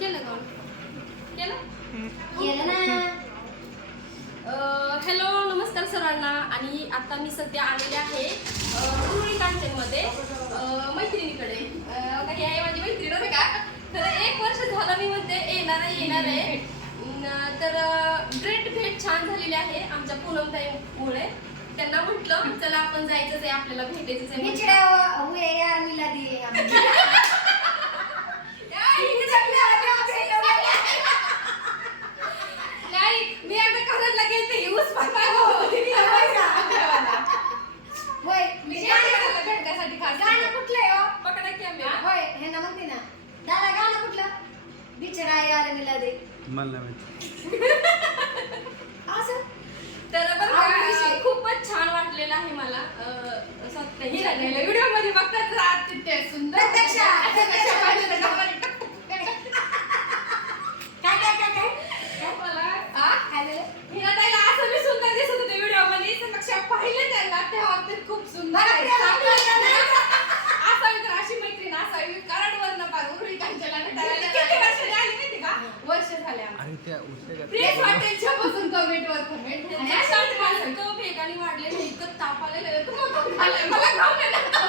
केलं का? केलं? केलं ना. हॅलो नमस्कार सर्वांना आणि आता मी सध्या आलेले आहे उरुळी कांचनमध्ये मैत्रिणीकडे. काही आहे माझी मैत्रीण बरं का? तर एक वर्ष झालं मी म्हणते येणार आहे येणार आहे. तर ग्रेट भेट छान झालेली आहे आमच्या पूनमताईमुळे त्यांना म्हटलं चला आपण जायचंच आहे आपल्याला भेटायचंच आहे मिला असं तर. खूपच छान वाटलेलं आहे मला हे झालेलं. व्हिडिओमध्ये बघताच राहत ते सुंदर. काय काय काय काय? काय मला आ? काय झालं? हिना ताईला असं मी सुंदर दिसत होते व्हिडिओमध्ये तर लक्षात पाहिलं त्यांना तेव्हा ते खूप सुंदर आहे. असावी तर अशी मैत्रीण असावी कराडवरनं पार उरुळी कांचनला भेटायला किती वर्षांनी आली माहिती का वर्ष झाले आम्हाला. अरे त्या प्लीज हॉटेलच्या बसून कमेंट वर कमेंट इतकं वेगाने वाढले नाही इतकं ताप आलेलं आलाय. मला येतो.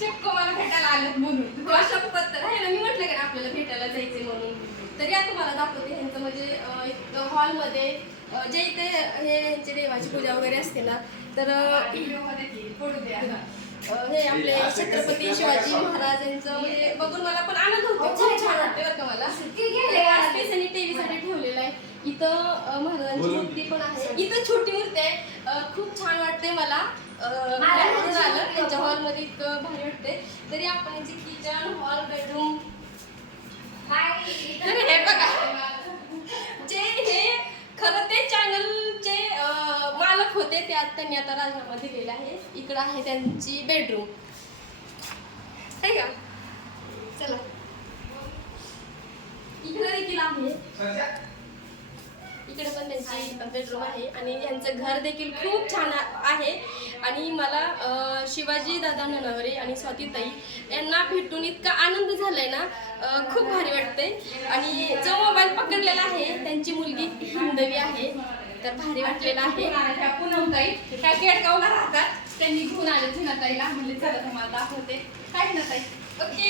चक्क मला भेटायला आलेत म्हणून. अशा पत्तर आहे ना. मी म्हटलं का आपल्याला भेटायला जायचे म्हणून. तर या तुम्हाला दाखवते ह्यांचं म्हणजे हॉलमध्ये जे इथे हे ह्यांची देवाची पूजा वगैरे असते ना तर हे आपले छत्रपती शिवाजी महाराजांचं म्हणजे बघून मला पण आनंद होतो. खूप छान. वाटते बरं का मला. इथं महाराजांची मूर्ती पण आहे. इथं छोटी मूर्ती आहे. खूप छान वाटते मला. आलं त्यांच्या. हॉलमध्ये इतकं भारी वाटते तरी आपण यांची किचन हॉल बेडरूम. तर हे बघा. जे हे खरं ते चॅनलचे मालक होते ते आता त्यांनी आता राजीनामा दिलेला आहे. इकडं आहे त्यांची बेडरूम. आहे का? चला. इकडे देखील आहे इकडे पण त्यांची बेडरूम आहे. आणि यांचं घर देखील खूप छान आहे. आणि मला शिवाजी दादा ननवरे आणि स्वातीताई यांना भेटून इतका आनंद झालाय ना खूप भारी वाटते आणि जो मोबाईल पकडलेला आहे त्यांची मुलगी हिंदवी आहे. तर भारी वाटलेला आहे. ह्या पूनमताई ह्या केडगावला राहतात. त्यांनी घेऊन आले झिनाताईला म्हणले चला तुम्हाला दाखवते. काय झिनाताई ओके.